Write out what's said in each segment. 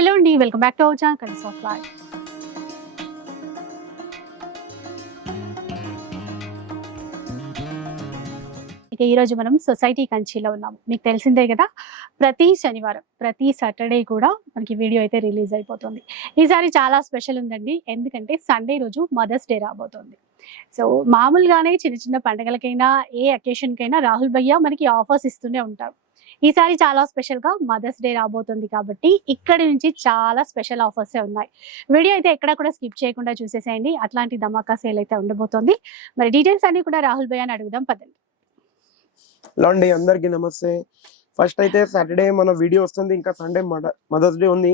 Hello అండి, welcome back to our channel colours of life. ఇక ఈరోజు మనం సొసైటీ కంచిలో ఉన్నాము. మీకు తెలిసిందే కదా, ప్రతి శనివారం ప్రతి సాటర్డే కూడా మనకి వీడియో అయితే రిలీజ్ అయిపోతుంది. ఈసారి చాలా స్పెషల్ ఉందండి, ఎందుకంటే సండే రోజు మదర్స్ డే రాబోతుంది. సో మామూలుగానే చిన్న చిన్న పండుగలకైనా ఏ అకేషన్కైనా రాహుల్ భయ్య మనకి ఆఫర్స్ ఇస్తూనే ఉంటారు. ఈసారి చాలా స్పెషల్ గా మదర్స్ డే రాబోతుంది కాబట్టి ఇక్కడి నుంచి చాలా స్పెషల్ ఆఫర్స్ ఉన్నాయి. వీడియో అయితే ఎక్కడ కూడా స్కిప్ చేయకుండా చూసేసేయండి. అట్లాంటి ధమాకా సేల్ అయితే ఉండబోతోంది. మరి డీటెయిల్స్ అన్ని కూడా రాహుల్ భయ్య అని అడుగుదాం, పదండి. అండి అందరికి నమస్తే. ఫస్ట్ అయితే సాటర్డే మన వీడియో వస్తుంది, ఇంకా సండే మదర్స్ డే ఉంది.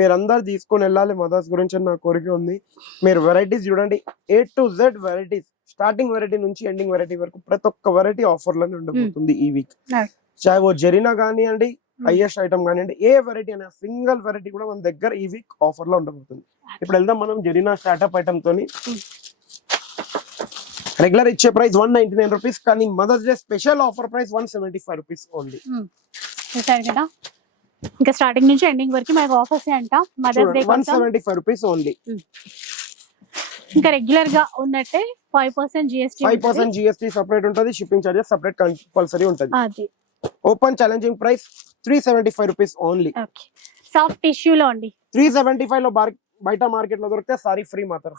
మీరందరు తీసుకొని వెళ్ళాలి. మదర్స్ గురించి నా కోరిక ఉంది. మీరు వెరైటీస్ చూడండి, A to Z varieties, starting variety నుంచి ఎండింగ్ వెరైటీ వరకు ప్రతి ఒక్క వెరైటీ ఆఫర్ లోనే ఉండబోతుంది ఈ వీక్. చాहे वो జరీనా కానివ్వండి, హైయెస్ట్ ఐటమ్ కానివ్వండి, ఏ వెరైటీ అయినా సింగిల్ వెరైటీ కూడా మన దగ్గర ఈ వీక్ ఆఫర్ లో ఉండబోతుంది. ఇప్పుడు వెళ్దాం మనం జరీనా స్టార్ట్అప్ ఐటమ్ తోని. రెగ్యులర్ ఇచ్చే ప్రైస్ 199 రూపీస్, కానీ mother's day special offer price 175 rupees only. చూసారు కదా, ఇంకా స్టార్టింగ్ నుంచి ఎండింగ్ వరకు మనకు ఆఫర్స్ అంట. Mother's day 175 rupees only. ఇంకా రెగ్యులర్ గా ఉన్నట్టే 5% GST 5% GST సపరేట్ ఉంటుంది, షిప్పింగ్ చార్జెస్ సపరేట్ కంపల్సరీ ఉంటుంది. అది open challenging price 375 rupees only. Soft tissue లో అండి. 375 లో బయట మార్కెట్ లో దొరికితే సారీ ఫ్రీ మాత్రం.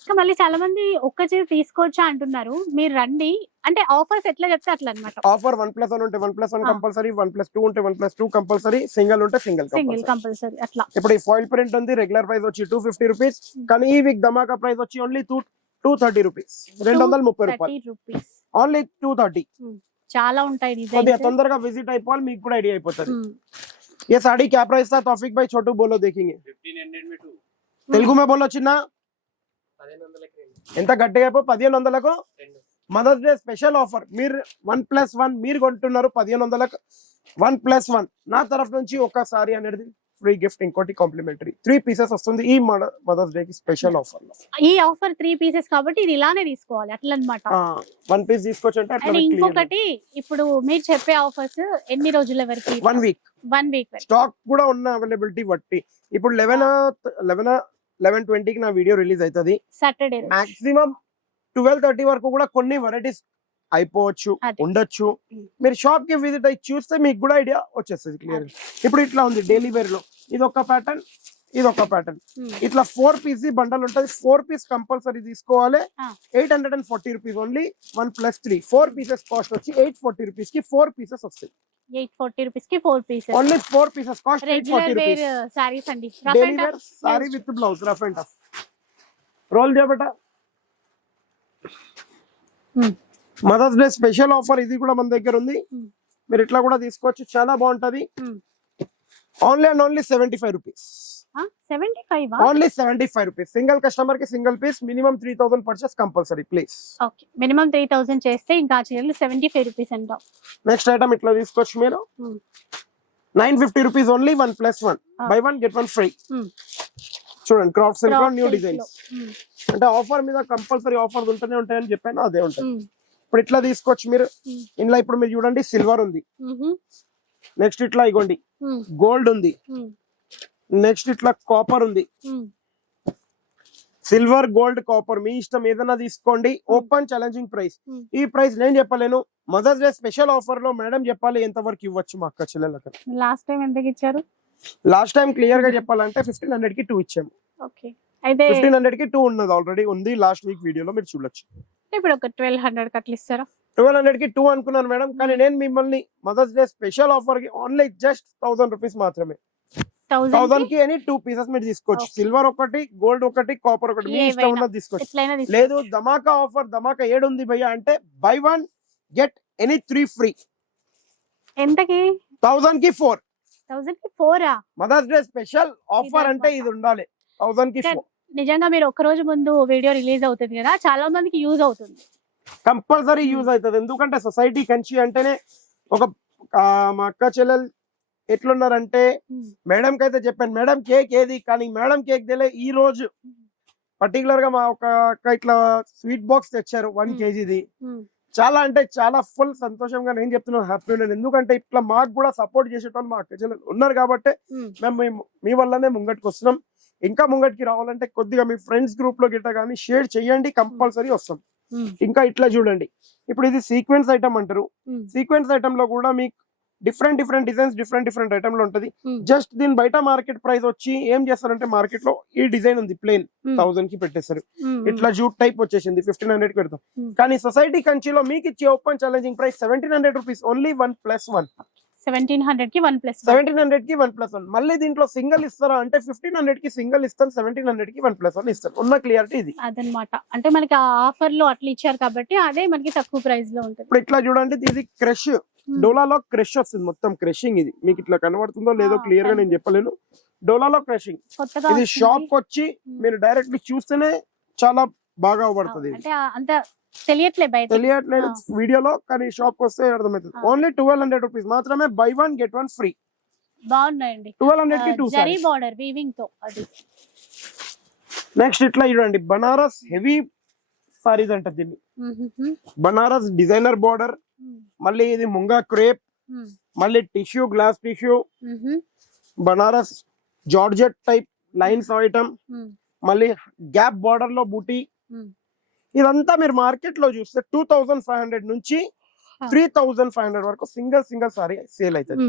ఇంకా మళ్ళీ చాలా మంది ఒక్క చీర తీసుకోవచ్చా అంటున్నారు. మీరు రండి, అంటే ఆఫర్స్ ఎట్లా చెప్తే అట్లా అన్నమాట. ఆఫర్ 1+1 ఉంటే 1+1 కంపల్సరీ, 1+2 ఉంటే 1+2 కంపల్సరీ, సింగిల్ ఉంటే సింగిల్ కంపల్సరీ అట్లా. ఇప్పుడు ఈ ఫాయిల్ ప్రింట్ ఉంది, రెగ్యులర్ ప్రైస్ వచ్చి 250 రూపీస్, కానీ ఈ వీక్ ధమాకా ప్రైస్ వచ్చి ఓన్లీ 230 రూపీస్, 230 రూపాయలు ఓన్లీ 230. చాలా ఉంటాయి, తొందరగా విజిట్ అయిపోవాలి, మీకు కూడా ఐడియా అయిపోతుంది. ये साड़ी क्या प्राइस था तौफीक भाई? छोटू बोलो देखेंगे. 1500 में 2 తెలుగు में बोलो చిన్న. 1500 ఎంత గట్టిగా అయిపో 1500కు మదర్స్ డే స్పెషల్ ఆఫర్. మీరు 1+1 మీరు కొంటున్నారు 1500కు 1+1 నా తరఫు నుంచి ఒకసారి అనేది ఫ్రీ గిఫ్ట్, ఇంకోటి కాంప్లిమెంటరీ 3 పీసెస్ వస్తుంది ఈ మదర్స్ డే కి స్పెషల్ ఆఫర్ లో. ఈ ఆఫర్ 3 పీసెస్ కాబట్టి ఇది ఇలానే తీసుకోవాలి అట్లా అన్నమాట. 1 పీస్ తీసుకోవచ్చు అంటే. ఇంకొకటి, ఇప్పుడు మీరు చెప్పే ఆఫర్స్ ఎన్ని రోజుల వరకు? 1 వీక్ స్టాక్ కూడా ఉన్న అవైలబిలిటీ బట్టి. ఇప్పుడు 11:20 కి నా వీడియో రిలీజ్ అవుతుంది. సాటర్డే మాక్సిమం 12:30 వరకు కూడా కొన్ని వెరైటీస్ అయిపోవచ్చు, ఉండొచ్చు. మీరు షాప్ కి విజిట్ అయ్యి చూస్తే మీకు కూడా ఐడియా వచ్చేస్తుంది క్లియర్. ఇప్పుడు ఇట్లా ఉంది డైలీ వేర్ లో, ఇది ఒక ప్యాటర్న్, ఇది ఒక ప్యాటర్న్. ఇట్లా 4 పీస్ బండల్ ఉంటుంది. 4 పీస్ కంపల్సరీ తీసుకోవాలి. 840 రూపీస్ ఓన్లీ. 1+3 4 పీసెస్ కాస్ట్ వచ్చి 840 రూపీస్ కి 4 పీసెస్ వస్తాయి. 840 రూపీస్ కి 4 pieces only. 4 pieces cost 840 rupees. Saris అండి, daily wear sari with blouse, rough and tough. రోల్ దే బేటా. మదర్స్ డే స్పెషల్ ఆఫర్ ఇది కూడా మన దగ్గర ఉంది. మీరు ఇట్లా కూడా తీసుకోవచ్చు, చాలా బాగుంటది. Only and only 75 rupees. 75 only 75 rupees. Single customer కి single piece, minimum 3000 purchase compulsory please. Okay, minimum 3000 చేస్తే ఇంకా చీరలు 75 రూపీస్ అంటాం. నెక్స్ట్ ఐటమ్ ఇట్లా తీసుకోవచ్చు మీరు 950 rupees only. 1+1 by 1 get 1 free. చూడండి క్రాఫ్ట్ సిల్క్ న్యూ డిజైన్స్. అంటే ఆఫర్ మీద కంపల్సరీ ఆఫర్స్ ఉంటూనే ఉంటాయని చెప్పాను, అదే ఉంటుంది. ఇప్పుడు ఇట్లా తీసుకోవచ్చు మీరు. ఇందులో ఇప్పుడు మీరు చూడండి సిల్వర్ ఉంది, నెక్స్ట్ ఇట్లా ఇగోండి గోల్డ్ ఉంది, నెక్స్ట్ ఇట్లా కాపర్ ఉంది. సిల్వర్, గోల్డ్, కాపర్ మీ ఇష్టం ఏదైనా తీసుకోండి. Open challenging price. ఈ ప్రైస్ నేను చెప్పలేను, మదర్స్ డే స్పెషల్ ఆఫర్ లో మేడం చెప్పాలి ఎంత వరకు ఇవ్వచ్చు మా అక్క చెల్లెలకు. లాస్ట్ టైం ఎంతకి ఇచ్చారు? లాస్ట్ టైం క్లియర్ గా చెప్పాలంటే 1500 కి 2 ఇచ్చాము. ఓకే, అయితే 1500 కి 2 ఉన్నది, ఆల్రెడీ ఉంది. లాస్ట్ వీక్ వీడియోలో మీరు చూడొచ్చు. ఇప్పుడు ఒక 1200 కి అట్లా ఇస్తారా? 1200 కి 2 అనుకున్నాను మేడం, కానీ నేను మిమ్మల్ని మదర్స్ డే స్పెషల్ ఆఫర్ కి ఓన్లీ జస్ట్ 1000 రూపీస్ మాత్రమే. 1000 కి అని 2 పీసెస్ మీరు తీసుకోవచ్చు. సిల్వర్ ఒకటి, గోల్డ్ ఒకటి, కాపర్ ఒకటి, మీ ఇష్టం ఉన్నది తీసుకోవచ్చు. లేదు ధమాకా ఆఫర్, ధమాకా 7 ఉంది భయ్యా అంటే బై 1 గెట్ ఎనీ 3 ఫ్రీ. ఎంతకి? 1000 కి 4. 1000 కి 4 మదర్స్ డే స్పెషల్ ఆఫర్ అంటే ఇది ఉండాలి. 1000 కి 4. నిజంగా మీరు ఒక రోజు ముందు వీడియో రిలీజ్ అవుతుంది కదా, చాలా మందికి యూజ్ అవుతుంది, కంపల్సరీ యూజ్ అవుతుంది. ఎందుకంటే సొసైటీ కంచి అంటేనే ఒక మా అక్క చెల్లెలు ఎట్లున్నారంటే, మేడం కి అయితే చెప్పాను మేడం కేక్ ఏది, కానీ మేడం కేక్ తెలియ. ఈ రోజు పర్టికులర్ గా మా ఒక ఇట్లా స్వీట్ బాక్స్ తెచ్చారు 1 kgది. చాలా అంటే చాలా ఫుల్ సంతోషంగా నేను చెప్తున్నాను, హ్యాపీ ఉన్నాను. ఎందుకంటే ఇట్లా మాకు కూడా సపోర్ట్ చేసేటోళ్ళు మా అక్క చెల్లెలు ఉన్నారు కాబట్టి మేము మీ వల్లనే ముంగటికి వస్తున్నాం. ఇంకా ముంగటికి రావాలంటే కొద్దిగా మీ ఫ్రెండ్స్ గ్రూప్ లో గిట్ట కానీ షేర్ చేయండి, కంపల్సరీ వస్తాం. ఇంకా ఇట్లా చూడండి, ఇప్పుడు ఇది సీక్వెన్స్ ఐటమ్ అంటారు. సీక్వెన్స్ ఐటమ్ లో కూడా మీకు డిఫరెంట్ డిజైన్స్ డిఫరెంట్ ఐటమ్ లో ఉంటది. జస్ట్ దీని బయట మార్కెట్ ప్రైస్ వచ్చి ఏం చేస్తారంటే మార్కెట్ లో ఈ డిజైన్ ఉంది ప్లేన్ 1000 కి పెట్టేస్తారు. ఇట్లా జూట్ టైప్ వచ్చేసింది 1500 కి పెడతాం. కానీ సొసైటీ కంచిలో మీకు ఇచ్చే open challenging price 1700 rupees only 1+1. 1700 కి 1+1. 1700 కి 1+1. మళ్ళీ దీంట్లో సింగిల్ ఇస్తారా అంటే 1500 కి సింగిల్ ఇస్తారు, 1700 కి 1+1 ఇస్తారు. ఉన్న క్లియరిటీ ఇది అదనమాట. అంటే మనకి ఆఫర్ లో అట్లా ఇచ్చారు కాబట్టి అదే మనకి తక్కువ ప్రైస్ లో ఉంటుంది. ఇప్పుడు ఇట్లా చూడండి, ఇది క్రష్ డోలాలో క్రష్ వస్తుంది, మొత్తం క్రషింగ్. ఇది మీకు ఇట్లా కనబడుతుందో లేదో క్లియర్ గా నేను చెప్పలేను. డోలాలో క్రషింగ్ ఇది షాప్ వచ్చి మీరు డైరెక్ట్లీ చూస్తేనే చాలా బాగా అవబడుతుంది. అంటే అంత తెలియట్లేదు వీడియోలో, కానీ షాప్ వస్తే అర్థమవుతుంది. ఓన్లీ 1200 రూపీస్ మాత్రమే, బై 1 get 1 ఫ్రీ. బాగున్నాయండి. 1200 కి 2 జరీ బోర్డర్ వీవింగ్ తో అది. నెక్స్ట్ ఇట్లా చూడండి, బనారస్ హెవీ సారీస్ అంటారు దీన్ని. బనారస్ డిజైనర్ బోర్డర్, మళ్ళీ ఇది ముంగా క్రేప్, మళ్ళీ tissue, glass tissue, Banaras georgette type lines item, మళ్ళీ గ్యాప్ బార్డర్ లో బూటీ. ఇదంతా మీరు మార్కెట్ లో చూస్తే 2500 నుంచి 3500 వరకు సింగిల్ సారీ సేల్ అవుతుంది.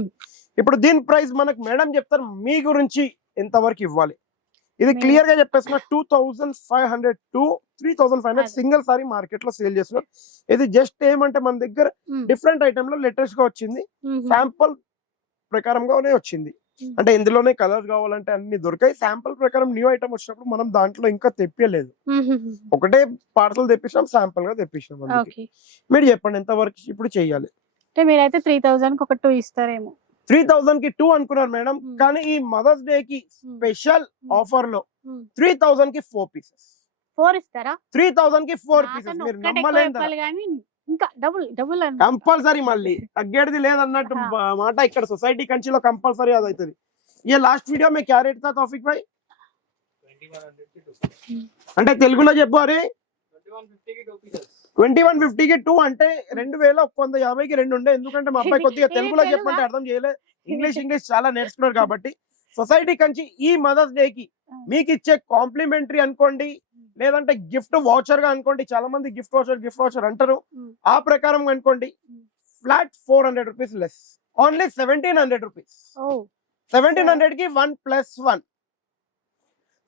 ఇప్పుడు దీని ప్రైస్ మనకు మేడం చెప్తారు మీ గురించి ఎంత వరకు ఇవ్వాలి. ఇది క్లియర్ గా చెప్పేస్తున్నా, 2500 to 3500 సింగిల్ సారీ మార్కెట్ లో సేల్ చేస్తున్నారు. ఇది జస్ట్ ఏమంటే మన దగ్గర డిఫరెంట్ ఐటమ్ లో లేటెస్ట్ గా వచ్చింది, శాంపుల్ ప్రకారంగానే వచ్చింది. అంటే ఇందులోనే కలర్స్ కావాలంటే అన్ని దొరికాయి. శాంపుల్ ప్రకారం న్యూ ఐటమ్ వచ్చినప్పుడు మనం దాంట్లో ఇంకా తెప్పియలేదు, ఒకటే పార్సల్ తెప్పించాం, శాంపుల్ గా తెప్పించాం. మీరు చెప్పండి ఎంత వరకు ఇప్పుడు చెయ్యాలి. మీరైతే 3000 కి ఒక 2 ఇస్తారేమో. 3000 కి 2 అనుకున్నారు మేడం, కానీ ఈ మదర్స్ డే కి స్పెషల్ ఆఫర్ లో 3000 కి 4 పీసెస్. 4 ఇస్తారా? 3000 కి 4 పీసెస్. మీరు నమ్మలేదు, ఇంకా డబుల్ కంపల్సరీ. మళ్ళీ తగ్గేది లేదన్నట్టు మాట. ఇక్కడ సొసైటీ కంచిలో కంపల్సరీ అది అవుతుంది. ये लास्ट वीडियो में क्या रेट था तौफिक भाई? 2100 అంటే తెలుగులో చెప్పు. అరే 2150 కి 2 అంటే 2150 కి 2 ఉండే. ఎందుకంటే మా అబ్బాయి కొద్దిగా తెలుగులో చెప్పంటే అర్థం చేయలేదు, ఇంగ్లీష్ చాలా నేర్చుకున్నారు కాబట్టి. సొసైటీ కంచి ఈ మదర్స్ డే కి మీకు ఇచ్చే కాంప్లిమెంటరీ అనుకోండి, లేదంటే గిఫ్ట్ వాచర్ గా అనుకోండి. చాలా మంది గిఫ్ట్ వాచర్ అంటారు, ఆ ప్రకారం అనుకోండి. Flat 400 rupees less, only 1700 rupees. 1700 కి 1+1.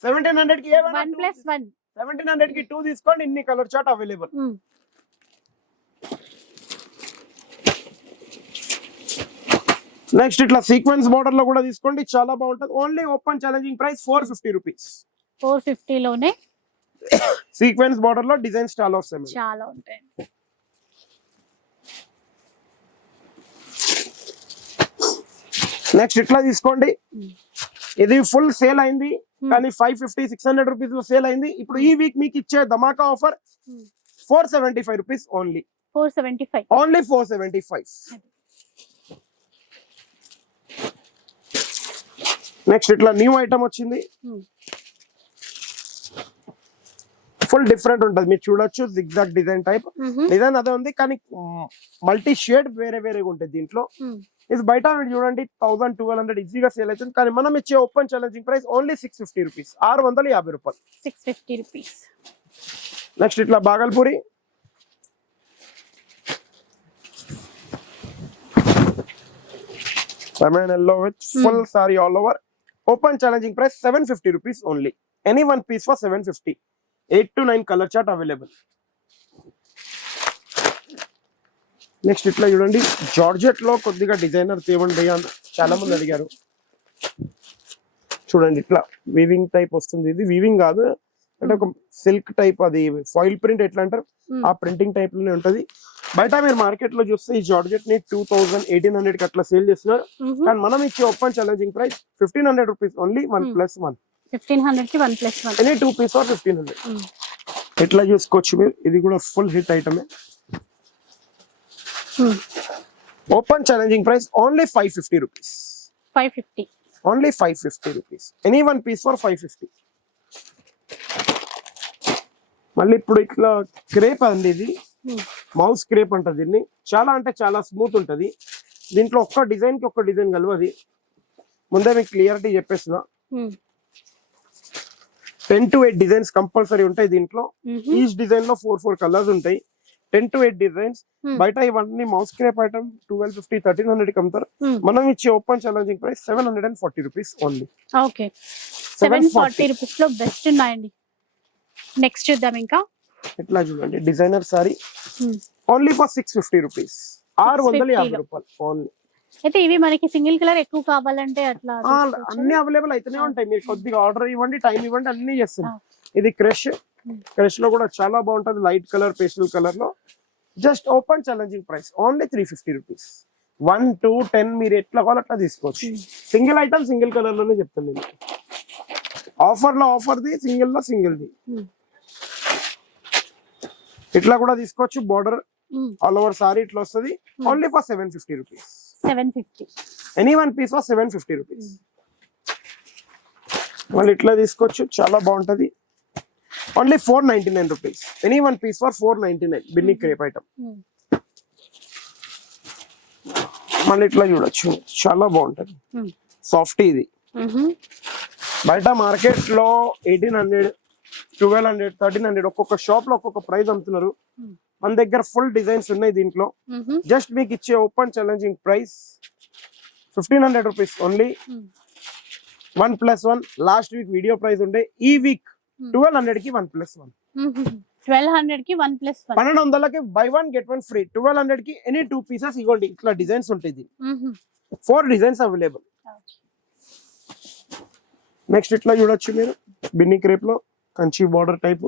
1700 కి 1+1. 1700 కి 2 తీసుకోండి. ఇన్ని కలర్ చార్ట్ అవైలబుల్. నెక్స్ట్ ఇట్లా సీక్వెన్స్ బోర్డర్ లో కూడా తీసుకోండి, చాలా బాగుంటది. Only open challenging price 450 rupees. 450 లోనే సీక్వెన్స్ బోర్డర్ లో డిజైన్స్ చాలా వస్తాయి, చాలా ఉంటాయి. నెక్స్ట్ ఇట్లా తీసుకోండి, ఇది ఫుల్ సేల్ అయింది కానీ 550-600 రూపీస్ లో సేల్ అయింది. ఇప్పుడు ఈ వీక్ మీకు ఇచ్చే ధమాకా offer 475 rupees only. 475 only 475. Next ఇట్లా న్యూ ఐటమ్ వచ్చింది, ఫుల్ డిఫరెంట్ ఉంటది. మీరు చూడొచ్చు, జిగ్జాగ్ డిజైన్ టైప్ డిజైన్ అదే ఉంది, కానీ మల్టీ షేడ్ వేరేగా ఉంటుంది దీంట్లో. ఇది బయట మీరు చూడండి 1000-1200 ఈజీగా సేల్ అవుతుంది, కానీ మనం ఇచ్చే open challenging price only 650 rupees. 650 రూపాయలు. 650 రూపీస్. నెక్స్ట్ ఇట్లా Bhagalpuri, lemon yellow with full sari all over. Open challenging price 750 rupees only. Any one piece for 750. 8 to 9 colour chart available. Next ఇట్లా చూడండి, జార్జెట్ లో కొద్దిగా డిజైనర్ తేవండి అని చాలా మంది అడిగారు. చూడండి ఇట్లా వీవింగ్ టైప్ వస్తుంది. ఇది వీవింగ్ కాదు, అంటే ఒక సిల్క్ టైప్, అది ఫాయిల్ ప్రింట్ ఎట్లా అంటారు ఆ ప్రింటింగ్ టైప్ లోనే ఉంటది. బయట మీరు మార్కెట్ లో చూస్తే ఈ జార్జెట్ ని 2000-1800 కి అట్లా సేల్ చేస్తున్నారు, కానీ మనం ఇచ్చే open challenging price 1500 rupees only. 1+1. 1500 కి 1+1. Any 2 piece or 1500. ఇట్లా చూసుకోవచ్చు మీరు, ఇది కూడా ఫుల్ హిట్ ఐటమే. Open challenging price only 550 rupees. 550. Only 550 rupees. Any one piece for 550. మళ్ళీ ఇప్పుడు ఇట్లా క్రేప్ అండి, ఇది మౌస్ క్రేప్ అంటారు దీన్ని. చాలా అంటే చాలా స్మూత్ ఉంటది. దీంట్లో ఒక్క డిజైన్ కి ఒక్క డిజైన్ కలవది. ముందే మీకు క్లియరిటీ చెప్పేస్తున్నా. 10 to 8 డిజైన్స్ కంపల్సరీ ఉంటాయి దీంట్లో. ఈచ్ డిజైన్ లో 4 కలర్స్ ఉంటాయి. 10 to 8 డిజైన్స్. బయట ఇవన్నీ మౌస్ క్రేప్ ఐటమ్ 1250 1300 కి అమ్ముతారు. మనం ఇచ్చే open challenging price 740 rupees only. Okay, 740 rupees లో బెస్ట్ ఉన్నాయండి. నెక్స్ట్ చూద్దాం ఇంకా. ఇట్లా చూడండి designer sorry only for 650 rupees. 650 రూపాయలు ఓన్లీ. అయితే ఇవి మనకి సింగిల్ కలర్ ఎక్కువ కావాలంటే అట్లా అన్ని అవైలబుల్ అయితేనే ఉంటాయి. మీరు కొద్దిగా ఆర్డర్ ఇవ్వండి, టైం ఇవ్వండి, అన్ని చేస్తుంది. ఇది క్రష్ లో కూడా చాలా బాగుంటది. లైట్ కలర్ పేస్టల్ కలర్ లో just open challenging price only 350 rupees. 1 2 10 మీరు ఎట్లా కావాలి అట్లా తీసుకోవచ్చు. సింగిల్ ఐటమ్ సింగిల్ కలర్ లోనే చెప్తాను నేను. ఆఫర్ లో ఆఫర్ ది, సింగిల్ లో సింగిల్ ది. ఇట్లా కూడా తీసుకోవచ్చు. బోర్డర్ ఆల్ ఓవర్ సారీ ఇట్లా వస్తుంది. Only for 750 rupees. 750 any one piece for 750 rupees. మళ్ళీ ఇట్లా తీసుకోవచ్చు, చాలా బాగుంటది. Only 499 rupees. Any one piece for 499. Binny crepe item. మళ్ళీ ఇట్లా చూడొచ్చు, చాలా బాగుంటది. సాఫ్ట్ ఇది. బయట మార్కెట్ లో 1800 1200 1300 ఒక్కొక్క షాప్ లో ఒక్కొక్క ప్రైస్ అమ్ముతున్నారు. మన దగ్గర ఫుల్ డిజైన్స్ ఉన్నాయి దీంట్లో. జస్ట్ మీకు ఇచ్చే open challenging price 1500 rupees only. 1+1 last week video price ఉండే. ఈ వీక్ 1200 కి 1+1. 1200 కి 1+1. 1200కి బై 1 గెట్ 1 ఫ్రీ. 1200 కి ఎనీ 2 పీసెస్ ఇవ్వండి. ఇట్లా డిజైన్స్ ఉంటాయి. 4 డిజైన్స్ అవైలబుల్. నెక్స్ట్ ఇట్లా చూడొచ్చు మీరు బిన్ని క్రేప్ లో కంచి బార్డర్ టైప్.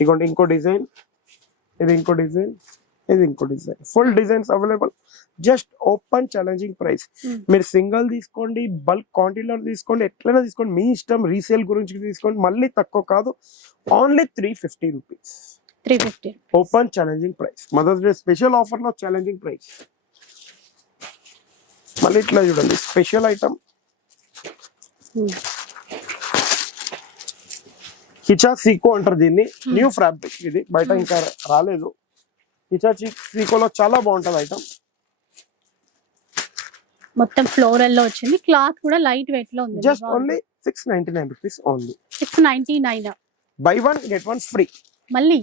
ఇగోండి ఇంకో డిజైన్, ఇది ఇంకో డిజైన్, ఇది ఇంకో design. Full designs available. Just open challenging price. మీరు సింగిల్ తీసుకోండి, బల్క్ క్వాంటిటీలో తీసుకోండి, ఎట్లైనా తీసుకోండి, మీ ఇష్టం. రీసేల్ గురించి తీసుకోండి, మళ్ళీ తక్కువ కాదు. Only 350 rupees. 350 open challenging price. Mother's day special offer లో ఛాలెంజింగ్ ప్రైస్. మళ్ళీ ఇట్లా చూడండి స్పెషల్ ఐటమ్. కిచా సీకో అంటారు దీన్ని. న్యూ ఫ్యాబ్రిక్ ఇది, బయట ఇంకా రాలేదు. కిచా సీకోలో చాలా బాగుంటది ఐటమ్. మొత్తం ఫ్లోరల్ లో వచ్చింది. క్లాత్ కూడా లైట్ వెయిట్ లో ఉంది. Just only 699 rupees only. 699. By 1 get 1 free. మళ్ళీ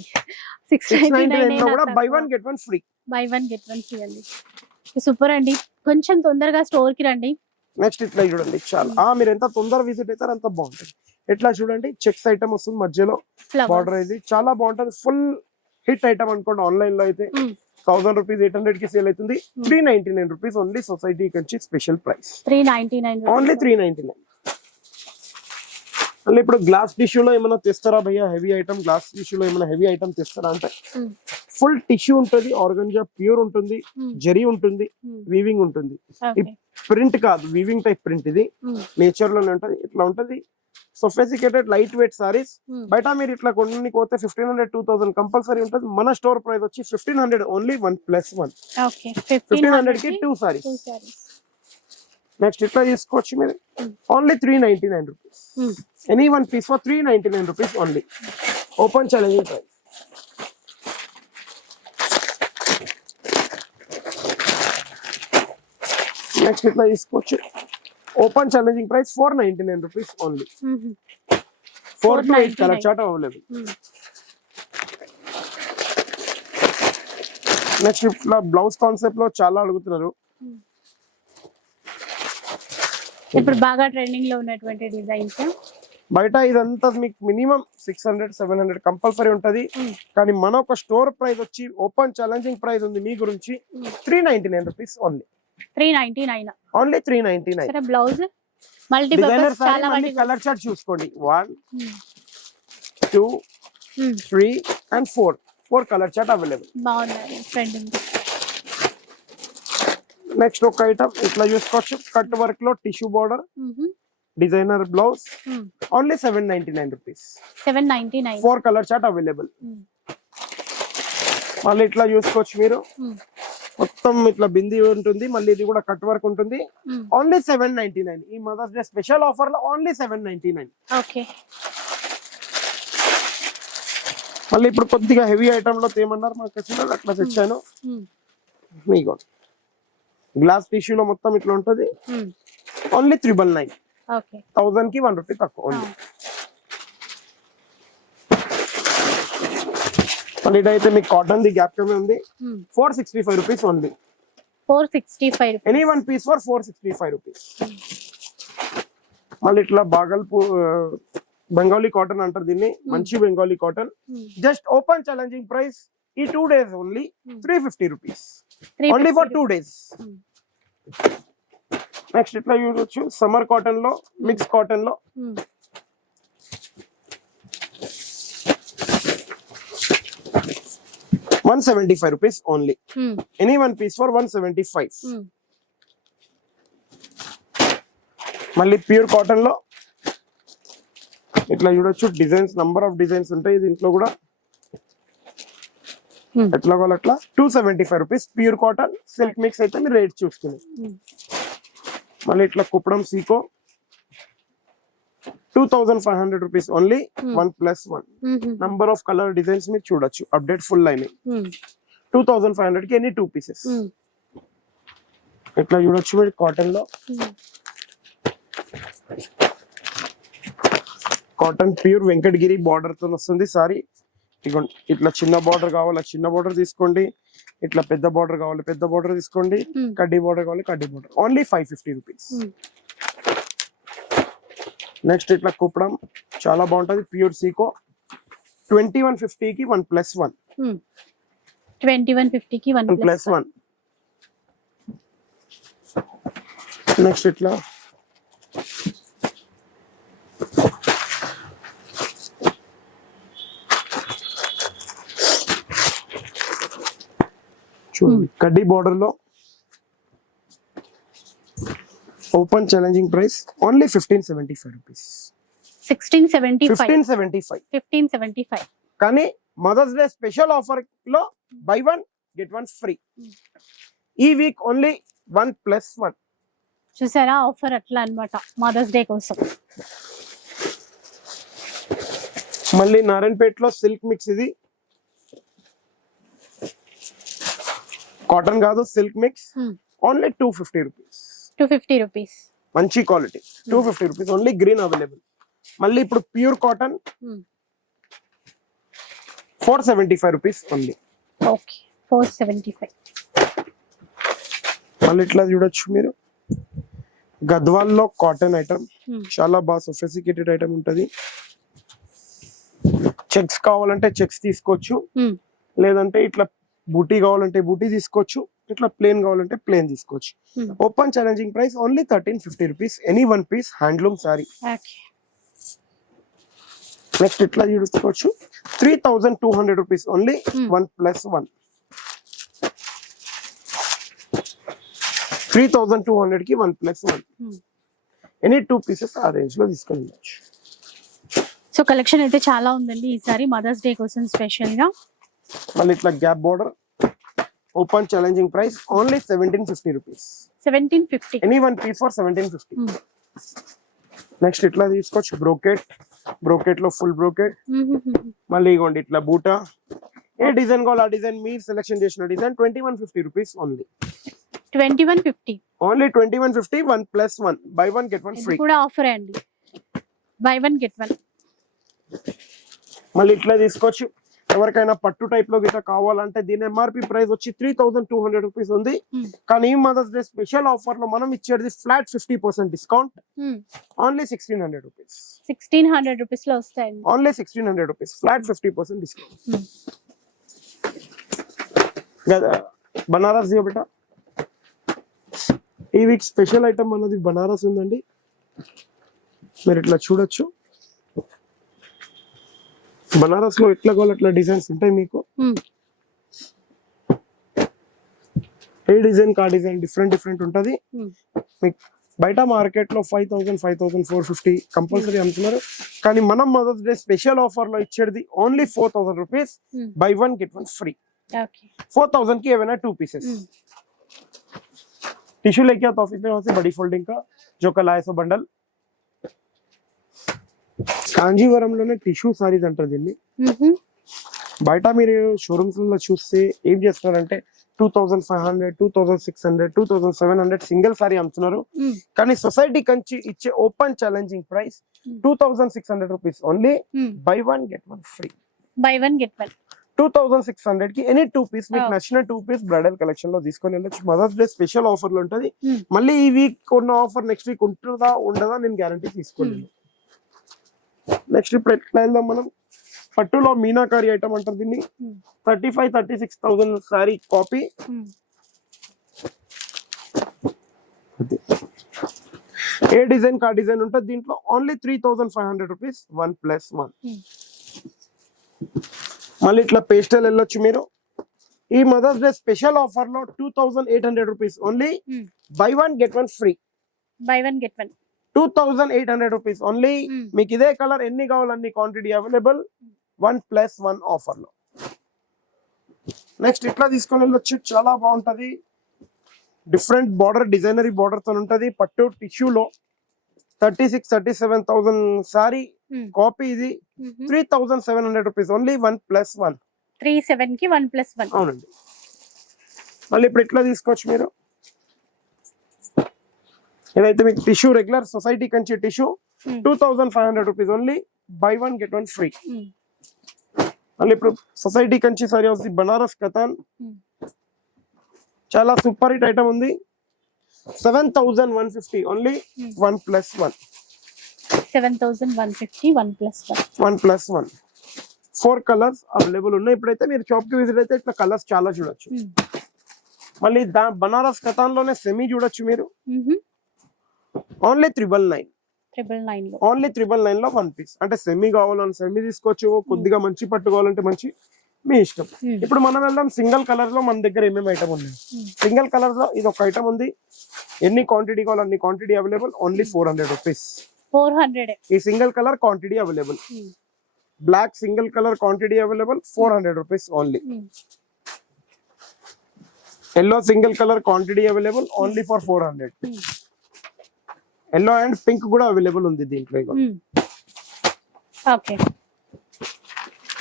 699 లో కూడా by 1 get 1 free. By 1 get 1 free అండి. సూపర్ అండి. కొంచెం తొందరగా స్టోర్ కి రండి. నెక్స్ట్ ఇట్లా చూడండి, చాలా మీరు ఎంత తొందర విజిట్ అవుతారు అంత బాగుంటుంది. ఎట్లా చూడండి చెక్స్ ఐటమ్ వస్తుంది మధ్యలో బార్డర్. ఇది చాలా బాగుంటది. ఫుల్ హిట్ ఐటమ్ అనుకోండి. ఆన్లైన్ లో అయితే 1000 రూపీస్ 800 కి సేల్ అవుతుంది. 399 rupees only. Society Kanchi special price 399 only 399. మళ్ళీ ఇప్పుడు గ్లాస్ టిష్యూలో ఏమైనా తెస్తారా భయ్యా? హెవీ ఐటమ్ గ్లాస్ టిష్యూలో ఏమైనా హెవీ ఐటమ్ తెస్తారా అంటే ఫుల్ టిష్యూ ఉంటుంది, ఆర్గంజా ప్యూర్ ఉంటుంది, జరీ ఉంటుంది, వీవింగ్ ఉంటుంది. ప్రింట్ కాదు, వీవింగ్ టైప్ ప్రింట్. ఇది నేచర్ లోనే ఉంటది. ఇట్లా ఉంటది. Sophisticated light weight saris. బయట మీరు ఇట్లా కొన్ని పోతే 1500 2000 కంపల్సరీ ఉంటుంది. మన స్టోర్ ప్రైస్ వచ్చి 1500 ఓన్లీ. 1+1. 1500 కి 2 సారీస్. నెక్స్ట్ ఇట్లా తీసుకోవచ్చు మీరు. Only 399 rupees. Any one piece for 399 rupees only. Open challenging price. Next ఇట్లా తీసుకోవచ్చు. Open challenging price 499 rupees only. 4 to 8 colour chart available. Next ఇట్లా బ్లౌజ్ కాన్సెప్ట్ లో చాలా అడుగుతున్నారు. ఇప్పుడు బాగా ట్రెండింగ్ లో ఉన్నటువంటి డిజైన్స్. బయట ఇదంతా మీకు మినిమం 600 700 కంపల్సరీ ఉంటది. కానీ మన ఒక స్టోర్ ప్రైస్ వచ్చి ఓపెన్ ఛాలెంజింగ్ ప్రైస్ ఉంది మీ గురించి 399 రూపీస్ ఓన్లీ. 399 ఓన్లీ 399. సరే బ్లౌజ్ మల్టీపర్పస్ చాలా వాటి కలర్ చార్ట్ చూసుకోండి. 1 2 3 and 4 కలర్ చార్ట్ అవైలబుల్. బాగున్నాయి ట్రెండింగ్. నెక్స్ట్ ఒక ఐటమ్ ఇట్లా చూసుకోవచ్చు. కట్ వర్క్ లో tissue border designer blouse only 799 rupees. 799. 4 colour chart available. మళ్ళీ ఇట్లా చూసుకోవచ్చు మీరు. మొత్తం ఇట్లా బింది ఉంటుంది. మళ్ళీ ఇది కూడా కట్ వర్క్ ఉంటుంది. ఓన్లీ 799. ఈ మదర్స్ డే స్పెషల్ ఆఫర్ లో ఓన్లీ 799. ఓకే. మళ్ళీ ఇప్పుడు కొద్దిగా హెవీ ఐటమ్ లో తేమన్నారు మాకు వచ్చిన అట్లా తెచ్చాను. మీకు గ్లాస్ టిష్యూలో మొత్తం ఇట్లా ఉంటది. ఓన్లీ 999. ఓకే 1000 కి 1 రూపీ తక్కువ ఓన్లీ. మళ్ళీ ఇదైతే మీకు కాటన్ ది గ్యాప్ కమే ఉంది. 465 rupees only. 465 any one piece for 465 rupees. మళ్ళీ ఇట్లా బాగల్పూర్ బెంగాలీ కాటన్ అంటారు దీన్ని. మంచి Bengali cotton. Just open challenging price ఈ 2 days only 350 rupees. Only for 2 days. Next ఇట్లా చూడొచ్చు సమ్మర్ కాటన్ లో, మిక్స్ కాటన్ లో. ₹175 only. Any one piece for 175. మళ్ళీ ప్యూర్ కాటన్ లో ఇట్లా చూడొచ్చు డిజైన్స్, నంబర్ ఆఫ్ డిజైన్స్ ఉంటాయి దీంట్లో కూడా. ఎట్లా వాళ్ళు అట్లా 275 rupees pure cotton. Silk mix అయితే మీరు రేట్ చూసుకుని. మళ్ళీ ఇట్లా కుప్పడం సీకో 2500 rupees only. 1+1 number of colour designs మీరు చూడొచ్చు. అప్డేట్ ఫుల్ అయినాయి. 2500 కి ఎనీ 2 పీసెస్. ఇట్లా చూడొచ్చు మీరు కాటన్ లో. కాటన్ ప్యూర్ వెంకటగిరి బార్డర్ తో వస్తుంది సారీ. ఇట్లా చిన్న బార్డర్ కావాలా చిన్న బార్డర్ తీసుకోండి. ఇట్లా పెద్ద బార్డర్ కావాలి పెద్ద బార్డర్ తీసుకోండి. కడ్డీ బార్డర్ కావాలి కడ్డీ బార్డర్. Only 550 rupees. నెక్స్ట్ ఇట్లా కుప్పడం చాలా బాగుంటది. ప్యూర్ సీకో 2150 కి 1+1. 2150 కి 1+1. నెక్స్ట్ ఇట్లా చూడండి కడ్డీ బార్డర్ లో open challenging price only 1575 rupees. 1575 కానీ మదర్స్ డే స్పెషల్ ఆఫర్ లో బై 1 get 1 ఫ్రీ. ఈ వీక్ ఓన్లీ 1+1. చూసారా ఆఫర్ అట్లా అన్నమాట మదర్స్ డే కోసం. మళ్ళీ నారాయణపేటలో సిల్క్ మిక్స్ ఇది కాటన్ కాదు silk mix. Only 250 rupees. 250 rupees మంచి quality. 250 rupees only. Green available. మళ్ళీ ఇప్పుడు pure cotton 475 rupees only. Okay 475. మళ్ళీ ఇట్లా చూడొచ్చు మీరు గద్వాల్లో కాటన్ ఐటమ్ చాలా బాగా సొఫిస్టికేటెడ్ ఐటమ్ ఉంటది. చెక్స్ కావాలంటే చెక్స్ తీసుకోవచ్చు. లేదంటే ఇట్లా బూటీ కావాలంటే బూటీ తీసుకోవచ్చు. ఇట్లా ప్లేన్ కావాలంటే ప్లేన్ తీసుకోవచ్చు. Open challenging price only 1350 rupees. Any one piece handloom sari. Next ఇట్లా చూసుకోవచ్చు 3200 రూపీస్ ఓన్లీ. 1+1. 3200 కి 1+1. ఎనీ 2 పీసెస్ ఆ రేంజ్ లో తీసుకొని వెళ్ళచ్చు. సో కలెక్షన్ అయితే చాలా ఉందండి ఈసారి మదర్స్ డే కోసం స్పెషల్ గా. మళ్ళీ ఇట్లా gap border open challenging price only 1750 rupees. 1750. Any one piece for 1750. Next ఇట్లా తీసుకోవచ్చు బ్రోకెట్ లో ఫుల్ బ్రోకెట్. మళ్ళీ ఇగోండి ఇట్లా బూటా. ఏ డిజైన్ కావాలి ఆ డిజైన్ మీరు సెలెక్షన్ చేసిన design 2150 rupees only. 2150 only 2150. 1+1 by 1 get 1 free కూడా ఆఫర్ అండి. By 1 get 1. మళ్ళీ ఇట్లా తీసుకోవచ్చు. ఎవరికైనా పట్టు టైప్ లో గిట్లా కావాలంటే దీని ఎంఆర్పి ప్రైస్ వచ్చి 3200 రూపీస్ ఉంది. కానీ ఈ మదర్స్ డే స్పెషల్ ఆఫర్ లో మనం ఇచ్చేది flat 50% discount. Only 1600 rupees. 1600 rupees లో వస్తాయండి. Only 1600 rupees flat 50% discount. Banaras దియో బేటా. ఈ వీక్ స్పెషల్ ఐటమ్ అన్నది బనారస్ ఉందండి. మీరు ఇట్లా చూడొచ్చు. బనారస్ లో ఎట్లా కావాలి అట్లా డిజైన్స్ ఉంటాయి మీకు. ఏ డిజైన్ కా డిజైన్ డిఫరెంట్ ఉంటది. మీకు బయట మార్కెట్ లో 5000 5450 కంపల్సరీ అమ్ముతున్నారు. కానీ మనం మదర్స్ డే స్పెషల్ ఆఫర్ లో ఇచ్చేది only 4000 rupees. By 1 get 1 free. 4000 की है ना 2 पीसेस. टिश्यू लेके आओ ऑफिस में वहां से बड़ी फोल्डिंग का जो कल आया सो बंडल. కాంజీవరంలోనే టిష్యూ సారీస్ అంటారు దీన్ని. బయట మీరు షోరూమ్స్ లో చూస్తే ఏం చేస్తున్నారంటే 2500, 2600, 2700 సింగిల్ సారీ అమ్ముతున్నారు. కానీ సొసైటీ కంచి ఇచ్చే open challenging price 2600 rupees only. By one get one free. By one get one 2600 కి ఎనీ 2 పీస్ మీకు నచ్చిన 2 పీస్ బ్రైడల్ కలెక్షన్ లో తీసుకొని వెళ్ళొచ్చు. మదర్స్ డే స్పెషల్ ఆఫర్లు ఉంటది. మళ్ళీ ఈ వీక్ ఉన్న ఆఫర్ నెక్స్ట్ వీక్ ఉంటుందా ఉండదా నేను గ్యారంటీ తీసుకోలేదు. నెక్స్ట్ ఇప్పుడు ఎట్లా వెళ్దాం మనం, పట్టులో మీనాకారి ఐటమ్ అంటారు దీన్ని. 35-36,000 సారీ కాపీ. ఏ డిజైన్ కా డిజైన్ ఉంటుంది దీంట్లో. Only 3500 rupees 1+1. మళ్ళీ ఇట్లా పేస్టల్ వెళ్ళొచ్చు మీరు. ఈ మదర్స్ డే స్పెషల్ ఆఫర్ లో 2800 rupees only. By one get one free. By one get one 2800 rupees only. మీకు ఇదే కలర్ ఎన్ని కావాలన్ని క్వాంటిటీ అవైలబుల్ 1+1 ఆఫర్ లో. నెక్స్ట్ ఇట్లా తీసుకొని వెళ్ళొచ్చు, చాలా బాగుంటది. డిఫరెంట్ బార్డర్, డిజైనరీ బార్డర్ తో ఉంటది. పట్టు టిష్యూలో 36-37,000 సారీ కాపీ. ఇది 3700 రూపీస్ ఓన్లీ 1+1. 37 కి 1+1. అవునండి. మళ్ళీ ఇప్పుడు ఇట్లా తీసుకోవచ్చు మీరు. ఇదైతే మీకు tissue regular society Kanchi tissue 2500 rupees only. By one get one free. మళ్ళీ ఇప్పుడు సొసైటీ కంచి సారీ వస్తుంది బనారస్ కథాన్. చాలా సూపర్ హిట్ ఐటమ్ ఉంది. 7150 ఓన్లీ 1+1. 7150 1+1. 1+1. 4 కలర్స్ అవైలబుల్ ఉన్నాయి. ఇప్పుడైతే మీరు షాప్ కి విజిట్ అయితే ఇట్లా కలర్స్ చాలా చూడొచ్చు. మళ్ళీ బనారస్ కథాన్ లోనే సెమీ చూడొచ్చు మీరు. ఓన్లీ 999 లో. ఓన్లీ 999 లో 1 పీస్. అంటే సెమీ కావాలని సెమీ తీసుకోవచ్చు, కొద్దిగా మంచి పట్టు కావాలంటే మంచి, మీ ఇష్టం. ఇప్పుడు మనం వెళ్దాం సింగిల్ కలర్ లో. మన దగ్గర ఏమేమి ఐటమ్ ఉన్నాయి. సింగిల్ కలర్ లో ఇది ఒక ఐటమ్ ఉంది. ఎన్ని క్వాంటిటీ కావాలి అన్ని క్వాంటిటీ అవైలబుల్. Only 400 rupees. 400 ఈ single colour quantity available. Black single colour quantity available 400 rupees only. Yellow single colour quantity available only for 400. Yellow and pink కూడా అవైలబుల్ ఉంది దీంట్లో. ఓకే.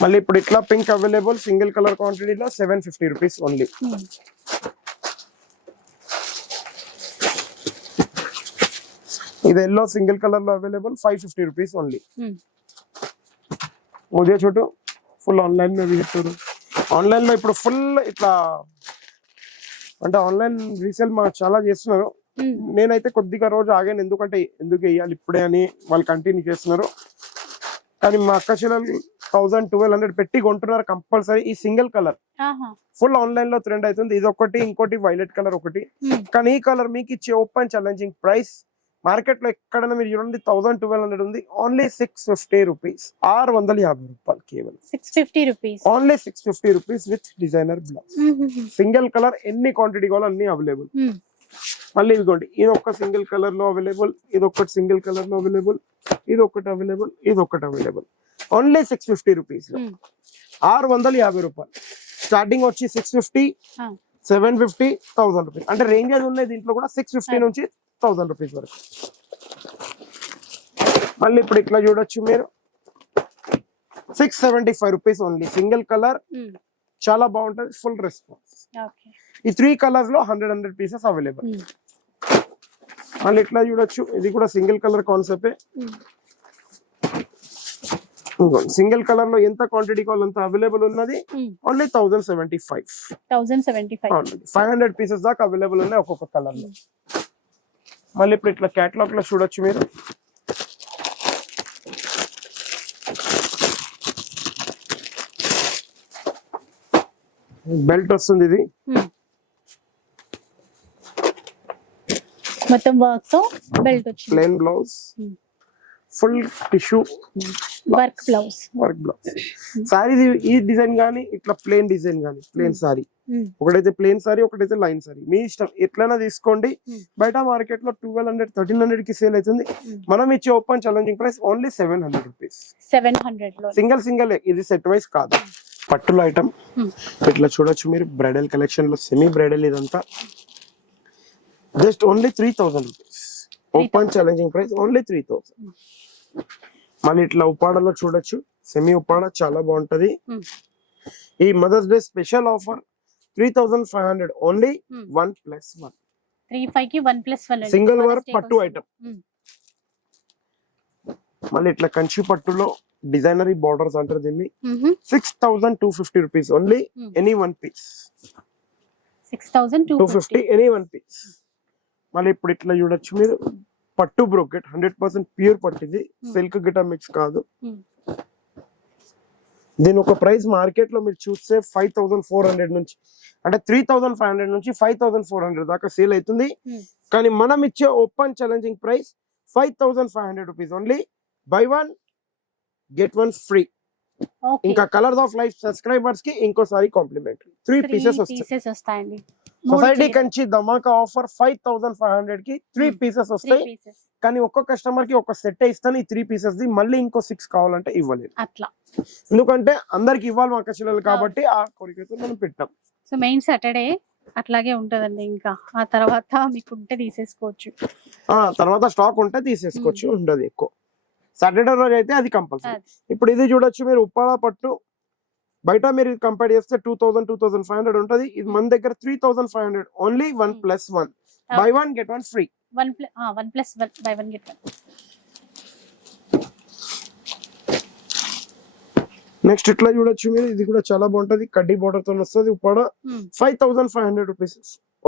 మళ్ళీ ఇప్పుడు ఇట్లా పింక్ అవైలబుల్ సింగిల్ కలర్ క్వాంటిటీలో 750 rupees only. ఇది yellow single colour లో available 550 rupees only. ముదే చోటు ఫుల్ ఆన్లైన్ లో విజిట్ చూడు. ఆన్లైన్ లో ఇప్పుడు ఫుల్ ఇట్లా అంటే ఆన్లైన్ రీసేల్ మా చాలా చేస్తున్నారు. నేనైతే కొద్దిగా రోజు ఆగాను, ఎందుకంటే ఎందుకు వేయాలి ఇప్పుడే అని వాళ్ళు కంటిన్యూ చేస్తున్నారు. కానీ మా అక్క చెల్లెలు 1000-1200 పెట్టి కొంటున్నారు కంపల్సరీ. ఈ సింగిల్ కలర్ ఫుల్ ఆన్లైన్ లో ట్రెండ్ అవుతుంది. ఇది ఒకటి, ఇంకోటి వైలెట్ కలర్ ఒకటి. కానీ ఈ కలర్ మీకు ఇచ్చే ఓపెన్ ఛాలెంజింగ్ ప్రైస్ మార్కెట్ లో ఎక్కడైనా మీరు చూడండి 1000-1200 ఉంది. Only 650 rupees. 650 రూపాయలు కేవలం. 650 rupees only 650 rupees with designer blouse. Single colour ఎన్ని క్వాంటిటీ కావాలో అన్ని అవైలబుల్. మళ్ళీ ఇదిగోండి, ఇది ఒక సింగిల్ కలర్ లో అవైలబుల్, ఇది ఒకటి సింగిల్ కలర్ లో అవైలబుల్, ఇది ఒకటి అవైలబుల్, ఇది ఒకటి అవైలబుల్. ఓన్లీ 650 రూపీస్ లో 650 రూపాయలు. స్టార్టింగ్ వచ్చి 650, 750, 1000 రూపీస్. అంటే రేంజెస్ ఉన్నాయి దీంట్లో కూడా 650 నుంచి 1000 రూపీస్ వరకు. మళ్ళీ ఇప్పుడు ఇట్లా చూడొచ్చు మీరు 675 రూపీస్ ఓన్లీ. సింగిల్ కలర్ చాలా బాగుంటది, ఫుల్ రెస్పాన్స్. ఈ 3 కలర్స్ లో 100 పీసెస్ అవైలబుల్. మళ్ళీ ఇట్లా చూడొచ్చు, ఇది కూడా single colour concept. Single colour లో ఎంత క్వాంటిటీ కావాలంత అవైలబుల్ ఉన్నది. ఓన్లీ 1075. 500 పీసెస్ దాకా అవైలబుల్ ఉన్నాయి ఒక్కొక్క కలర్ లో. మళ్ళీ ఇప్పుడు ఇట్లా క్యాటలాగ్ లో చూడొచ్చు మీరు. బెల్ట్ వస్తుంది, ఇది మొత్తం వర్క్ తో బెల్ట్ వచ్చింది. Plain blouse, full tissue work blouse. Sorry ఈ డిజైన్ గానీ ఇట్లా ప్లెయిన్ డిజైన్ గానీ ప్లెయిన్ సారీ, ఒకటైతే ప్లెయిన్ సారీ, ఒకటైతే లైన్ సారీ, మీ ఇష్టం ఎట్లైనా తీసుకోండి. బయట మార్కెట్ లో 1200-1300 కి సేల్ అవుతుంది. మనం ఇచ్చే open challenging price only 700 rupees. 700 లో సింగిల్, ఇది సెట్ వైస్ కాదు. పట్టుల ఐటమ్ ఇట్లా చూడొచ్చు మీరు. బ్రైడల్ కలెక్షన్ లో సెమీ బ్రైడల్ ఇదంతా just only 3000 rupees. Open challenging price only 3000. మళ్ళీ ఇట్లా ఉప్పాడలో చూడొచ్చు, సెమీ ఉప్పాడ చాలా బాగుంటది. ఈ mother's day special offer 3500 only Hmm. 1+1 3,500 కి 1+1 సింగిల్ వర్క్ పట్టు ఐటమ్. మళ్ళీ ఇట్లా కంచి పట్టులో డిజైనరీ బార్డర్స్ అంటారు దీన్ని. 6250 rupees only any one piece. 6,250 any one piece. మళ్ళీ ఇప్పుడు ఇట్లా చూడొచ్చు మీరు పట్టు బ్రోకెట్ 100% ప్యూర్ పట్టు ఇది, సిల్క్ గిటా మిక్స్ కాదు. దీని ఒక ప్రైస్ మార్కెట్ లో మీరు చూస్తే 5400 నుంచి అంటే 3500 నుంచి 5400 దాకా సేల్ అవుతుంది. కానీ మనం ఇచ్చే open challenging price 5500 rupees only. By 1 get 1 free. ఇంకా కలర్స్ ఆఫ్ లైఫ్ సబ్స్క్రైబర్స్ కి ఇంకోసారి కాంప్లిమెంటరీ 3 పీసెస్ వస్తాయండి. సొసైటీ కంచి ధమాకా ఆఫర్ 5500 కి 3 పీసెస్ వస్తాయి. కానీ ఒక్క కస్టమర్ కి ఒక సెట్ ఇస్తాను ఈ 3 పీసెస్ ది. మళ్ళీ ఇంకో 6 కావాలంటే ఇవ్వలేదు అట్లా, ఎందుకంటే అందరికి ఇవ్వాలి మా కస్టమర్లు కాబట్టి ఆ కోరికతో మనం పెట్టాం. సో మెయిన్ సాటర్డే అట్లాగే ఉంటదండి. ఇంకా ఆ తర్వాత మీకు ఉంటే తీసేసుకోవచ్చు. తర్వాత స్టాక్ ఉంటే తీసేసుకోవచ్చు, ఉండదు ఎక్కువ. సాటర్డే రోజు అయితే అది కంపల్సరీ. ఇప్పుడు ఇది చూడొచ్చు మీరు ఉప్పాడ పట్టు. బయట మీరు కంపేర్ చేస్తే 2000 2500 ఉంటది. ఇది మన దగ్గర 3500 only 1+1 by 1 get 1 free. 1+1 by 1 get 1. Next ఇట్లా చూడొచ్చు మీరు, ఇది కూడా చాలా బాగుంటది. కడ్డీ బార్డర్ తో వస్తుంది. Uppada 5500 rupees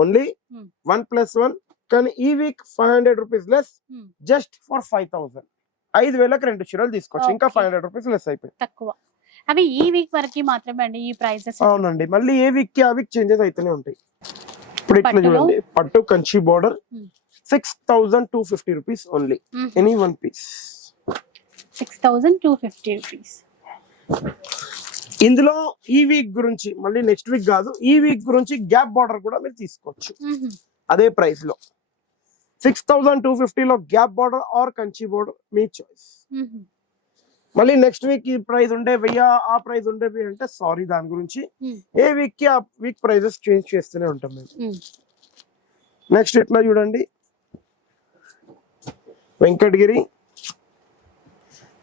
only 1+1. కానీ ఈ week 500 rupees less just for 5000. 5000కి 2 చీరలు తీసుకోవచ్చు. ఇంకా 500 రూపీస్ లెస్ అయిపోయింది. తక్కువ. అవి ఈ వీక్ వరకు మాత్రమే అండి ఈ ప్రైజెస్. అవునండి, మళ్ళీ ఏ వీక్ కి ఆ వీక్ చేంజెస్ అయితేనే ఉంటాయి. ఇప్పుడు ఇట్లా చూడండి పట్టు Kanchi border 6250 rupees only any one piece. 6250 rupees. ఇందులో ఈ వీక్ గురించి మళ్ళీ నెక్స్ట్ వీక్ కాదు, ఈ వీక్ గురించి గ్యాప్ బార్డర్ కూడా మీరు తీసుకోవచ్చు అదే ప్రైస్ లో. 6250 లో gap border or Kanchi border మీ చాయిస్. మళ్ళీ నెక్స్ట్ వీక్ ఈ ప్రైస్ ఉండే భయ్యా ఆ ప్రైస్ ఉండే భయ్యా అంటే సారీ, దాని గురించి ఏ వీక్ కి ఆ వీక్ ప్రైజెస్ చేంజ్ చేస్తూనే ఉంటాం మేము. నెక్స్ట్ ఇట్లా చూడండి వెంకటగిరి.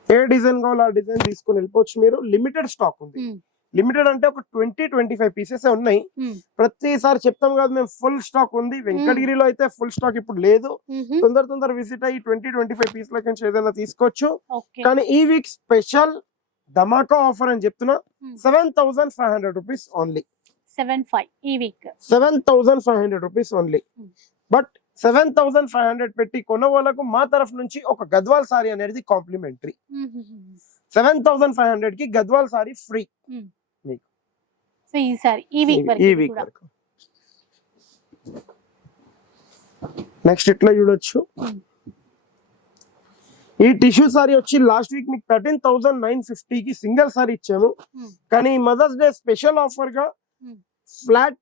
ఏ డిజైన్ కావాలో ఆ డిజైన్ తీసుకుని వెళ్ళిపోవచ్చు మీరు. లిమిటెడ్ స్టాక్ ఉంది. లిమిటెడ్ అంటే ఒక 20-25 పీసెస్ ఉన్నాయి. ప్రతిసారి చెప్తాం కదా మేము ఫుల్ స్టాక్ ఉంది. వెంకటగిరిలో అయితే ఫుల్ స్టాక్ ఇప్పుడు లేదు. తొందర విజిట్ అయ్యి 20-25 పీస్ లకి ఏదైనా తీసుకోవచ్చు. కానీ ఈ వీక్ స్పెషల్ ధమాకా ఆఫర్ అని చెప్తున్నా 7500 rupees only. 7500 rupees only. But 7500 పెట్టి కొన్న వాళ్ళకు మా తరఫు నుంచి ఒక గద్వాల్ సారీ అనేది కాంప్లిమెంటరీ. 7500 కి గద్వాల్ సారీ ఫ్రీ మీకు. సో ఈసారి ఈ వీక్ వరకు. నెక్స్ట్ ఇట్లా చూడొచ్చు ఈ టిష్యూ సారీ వచ్చి లాస్ట్ వీక్ మీకు 13,950 కి సింగిల్ సారీ ఇచ్చాము. కానీ మదర్స్ డే స్పెషల్ ఆఫర్ గా ఫ్లాట్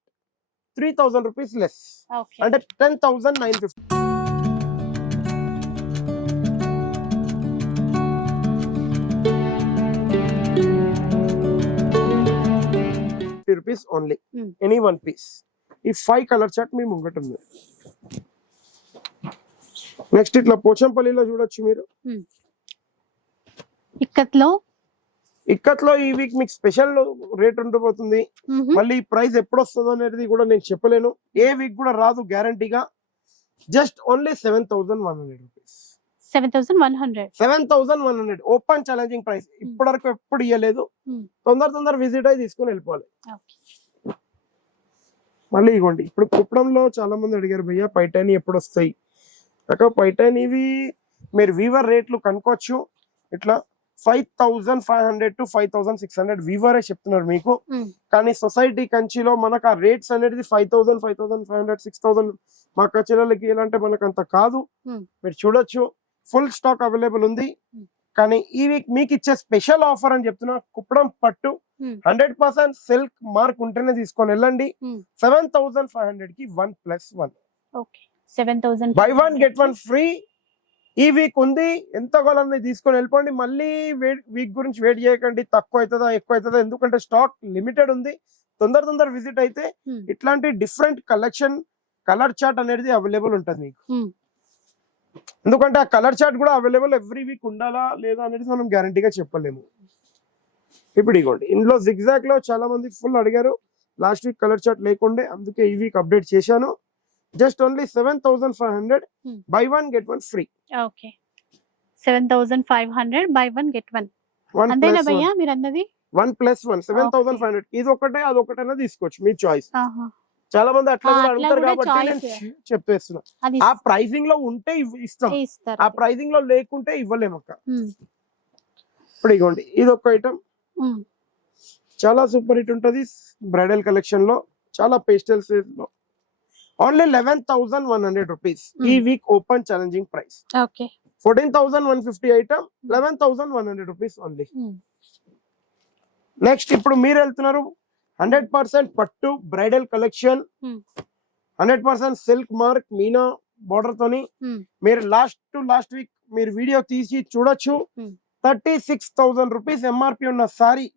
3000 రూపీస్ లెస్ అంటే 10,950 rupees only any one piece. ఈ 5 కలర్ చార్ట్ మీ ముంగట ఉంది. నెక్స్ట్ ఇట్లా పోచంపల్లిలో చూడొచ్చు మీరు ఇక్కత్లో ఈ వీక్ మీకు స్పెషల్ రేట్ ఉండబోతుంది. మళ్ళీ ప్రైస్ ఎప్పుడు వస్తుందో అనేది కూడా నేను చెప్పలేను. ఏ వీక్ కూడా రాదు గ్యారంటీగా. Just only 7100 rupees. 7100 open challenging price. ఇప్పటి వరకు ఎప్పుడు ఇవ్వలేదు. తొందర విజిట్ అయ్యి తీసుకుని వెళ్ళిపోవాలి. మళ్ళీ ఇవ్వండి. ఇప్పుడు కుప్పడంలో చాలా మంది అడిగారు భయ్యా పైటాని ఎప్పుడు వస్తాయి. పైటాని ఇవి మీరు వీవర్ రేట్లు కనుక్కోవచ్చు. ఇట్లా 5500 to 5600 వీవరే చెప్తున్నారు మీకు. కానీ సొసైటీ కంచిలో మనకు ఆ రేట్స్ అనేది 5000 5500 6000 మా కచేరీలకి ఎలాంటి మనకు అంత కాదు. మీరు చూడొచ్చు ఫుల్ స్టాక్ అవైలబుల్ ఉంది. కానీ ఈ వీక్ మీకు ఇచ్చే స్పెషల్ ఆఫర్ అని చెప్తున్నా. కుప్పడం పట్టు 100% సిల్క్ మార్క్ ఉంటేనే తీసుకొని వెళ్ళండి. 7500 కి 1+1 బై 1 గెట్ 1 ఫ్రీ. ఈ వీక్ ఉంది. ఎంత కావాలని తీసుకొని వెళ్ళిపోండి. మళ్ళీ వీక్ గురించి వెయిట్ చేయకండి తక్కువ అవుతుందా ఎక్కువ అవుతుందా, ఎందుకంటే స్టాక్ లిమిటెడ్ ఉంది. తొందర విజిట్ అయితే ఇట్లాంటి డిఫరెంట్ కలెక్షన్ కలర్ చార్ట్ అనేది అవైలబుల్ ఉంటుంది మీకు. ఎందుకంటే ఆ కలర్ చార్ట్ కూడా అవైలబుల్ ఎవ్రీ వీక్ ఉండాలా లేదా అనేది మనం గ్యారంటీగా చెప్పలేము. ఇప్పుడు ఇగోండి ఇందులో జిగ్జాగ్ లో చాలా మంది ఫుల్ అడిగారు, లాస్ట్ వీక్ కలర్ చార్ట్ లేకుండే, అందుకే ఈ వీక్ అప్డేట్ చేశాను. Just only 7,500 by 1 get 1 free. Okay 7,500 by 1 get 1 అంతేనా భయ్యా మీరు అన్నది? 1+1 7,500. ఇది ఒకటే అది ఒకటైనా తీసుకోవచ్చు, మీ చాయిస్. చాలా మంది అట్లా కూడా అడుగుతారు కాబట్టి నేను చెప్పేస్తున్నా. ఆ ప్రైసింగ్ లో ఉంటే ఇస్తాం, ఆ ప్రైసింగ్ లో లేకుంటే ఇవ్వలేము అక్క. ఇప్పుడు ఇగోండి ఇది ఒక ఐటమ్ చాలా సూపర్ హిట్ ఉంటది బ్రైడల్ కలెక్షన్ లో, చాలా పేస్టల్ షేడ్స్ లో. Only 11,100 rupees. ఈ week open challenging price. Okay 14,150 item 11,100 rupees only. Next ఇప్పుడు మీరు వెళ్తున్నారు 100% పట్టు బ్రైడల్ కలెక్షన్, 100% సిల్క్ మార్క్ మీనా బార్డర్ తోని. మీరు లాస్ట్ వీక్ మీరు వీడియో తీసి చూడొచ్చు. 36,000 రూపీస్ ఎంఆర్పి ఉన్న సారీ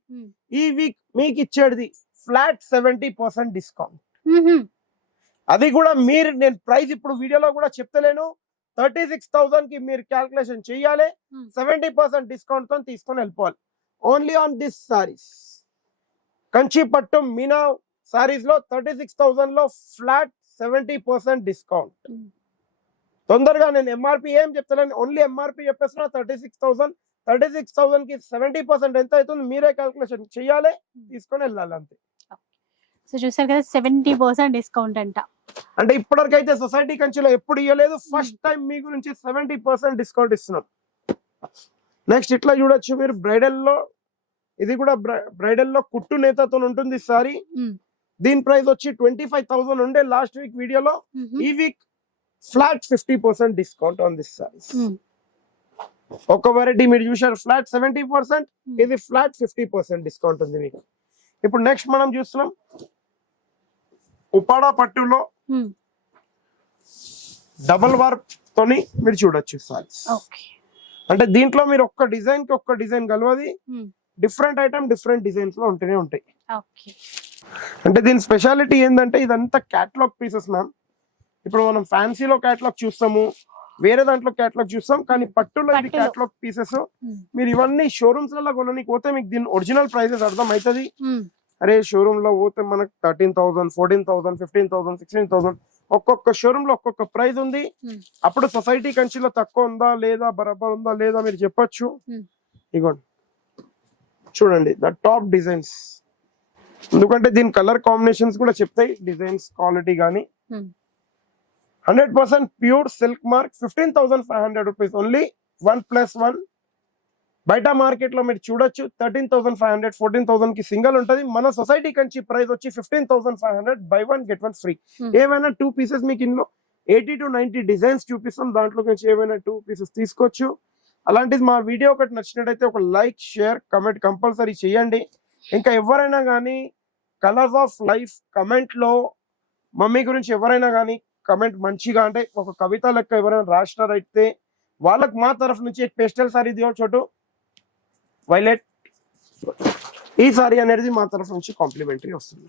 ఈ వీక్ మీకు ఇచ్చేది ఫ్లాట్ 70% డిస్కౌంట్. అది కూడా మీరు, నేను ప్రైస్ ఇప్పుడు వీడియోలో కూడా చెప్తలేను, 36,000 కి మీరు క్యాల్కులేషన్ చెయ్యాలి. 70% డిస్కౌంట్ తో తీసుకొని వెళ్ళిపోవాలి. Only on this saris Kanchi పట్టు మీనా సారీస్ లో 36,000 లో ఫ్లాట్ 70% డిస్కౌంట్. తొందరగా నేను ఎంఆర్పి ఏం చెప్తాను, ఓన్లీ ఎంఆర్పి చెప్పేస్తున్నా 36,000. 36,000 కి 70% ఎంత అవుతుంది మీరే క్యాల్కులేషన్ చెయ్యాలి, తీసుకొని వెళ్ళాలి అంతే. సో చూసారు కదా 70% డిస్కౌంట్ అంట. అంటే ఇప్పటివరకు అయితే సొసైటీ కంచిలో ఎప్పుడు ఇవ్వలేదు, ఫస్ట్ టైం మీ గురించి 70% డిస్కౌంట్ ఇస్తున్నాం. నెక్స్ట్ ఇట్లా చూడొచ్చు మీరు బ్రైడల్ లో, ఇది కూడా బ్రైడల్ లో కుట్టు నేతతో ఉంటుంది సారీ. దీని ప్రైస్ వచ్చి 25,000 ఉండే లాస్ట్ వీక్ వీడియోలో. ఈ week flat 50% discount on this saris. ఒక వెరైటీ మీరు చూసారు ఫ్లాట్ 70%, ఇది ఫ్లాట్ 50% డిస్కౌంట్ ఉంది మీకు. ఇప్పుడు నెక్స్ట్ మనం చూస్తున్నాం ఉపాడా పట్టులో డబల్ వర్క్ తోని మీరు చూడొచ్చు సారీస్. అంటే దీంట్లో మీరు ఒక్క డిజైన్ కి ఒక్క డిజైన్ కలవది, డిఫరెంట్ ఐటమ్ డిఫరెంట్ డిజైన్స్ లో ఉంటూనే ఉంటాయి. అంటే దీని స్పెషాలిటీ ఏంటంటే ఇదంతా క్యాటలాగ్ పీసెస్ మ్యామ్. ఇప్పుడు మనం ఫ్యాన్సీలో క్యాటలాగ్ చూస్తాము, వేరే దాంట్లో క్యాటలాగ్ చూస్తాం, కానీ పట్టులో ఇది క్యాటలాగ్ పీసెస్. మీరు ఇవన్నీ షోరూమ్స్ లలో కొనడానికి పోతే మీకు దీని ఒరిజినల్ ప్రైసెస్ అర్థం అవుతుంది. అరే షోరూమ్ లో పోతే మనకు 13,000, 14,000, 15,000, 16,000 ఒక్కొక్క షోరూమ్ లో ఒక్కొక్క ప్రైస్ ఉంది. అప్పుడు సొసైటీ కంచిలో తక్కువ ఉందా లేదా, బరాబర్ ఉందా లేదా మీరు చెప్పొచ్చు. ఇగోండి చూడండి ద టాప్ డిజైన్స్, ఎందుకంటే దీని కలర్ కాంబినేషన్స్ కూడా చెప్తాయి, డిజైన్స్ క్వాలిటీ గానీ. 100% pure silk mark 15,500 rupees only 1+1. బయట మార్కెట్ లో మీరు చూడొచ్చు 13,500, 14,000 కి సింగల్ ఉంటది. మన సొసైటీ కంచి ప్రైస్ వచ్చి 15,500 బై 1 get 1 ఫ్రీ. ఏవైనా 2 పీసెస్ మీకు ఇందులో 80 to 90 డిజైన్స్ చూపిస్తాం, దాంట్లో నుంచి ఏవైనా 2 పీసెస్ తీసుకోవచ్చు. అలాంటిది మా వీడియో ఒకటి నచ్చినట్టయితే ఒక లైక్, షేర్, కమెంట్ కంపల్సరీ చేయండి. ఇంకా ఎవరైనా కానీ కలర్స్ ఆఫ్ లైఫ్ కమెంట్ లో మమ్మీ గురించి ఎవరైనా కానీ కమెంట్ మంచిగా, అంటే ఒక కవిత లెక్క ఎవరైనా రాసినారైతే వాళ్ళకి మా తరఫు నుంచి పేస్టల్ సారీ చోటు వైలెట్ ఈ సారీ అనేది మా తరఫు నుంచి కాంప్లిమెంటరీ వస్తుంది.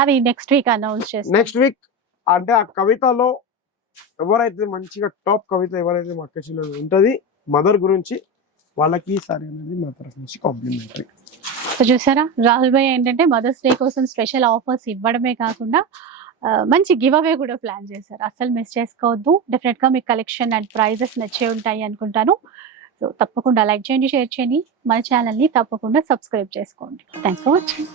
అది నెక్స్ట్ వీక్ అనౌన్స్ చేస్తాం. నెక్స్ట్ వీక్ అంటే ఆ కవితలో ఎవరైతే మంచిగా టాప్ కవిత ఎవరైతే మా అక్క చెల్లెలు ఉంటది మదర్ గురించి, వాళ్ళకి ఈ సారీ అనేది మా తరఫు నుంచి కాంప్లిమెంటరీ. సో చూసారా రాహుల్ భాయ్ ఏంటంటే మదర్స్ డే కోసం స్పెషల్ ఆఫర్స్ ఇవ్వడమే కాకుండా మంచి గివ్ అవే కూడా ప్లాన్ చేశారు. అస్సలు మిస్ చేసుకోవద్దు. డెఫినెట్ గా మీకు కలెక్షన్ అండ్ ప్రైజెస్ నచ్చే ఉంటాయి అనుకుంటాను. సో తప్పకుండా లైక్ చేయండి, షేర్ చేయండి, మన ఛానల్ని తప్పకుండా సబ్స్క్రైబ్ చేసుకోండి. Thanks for watching.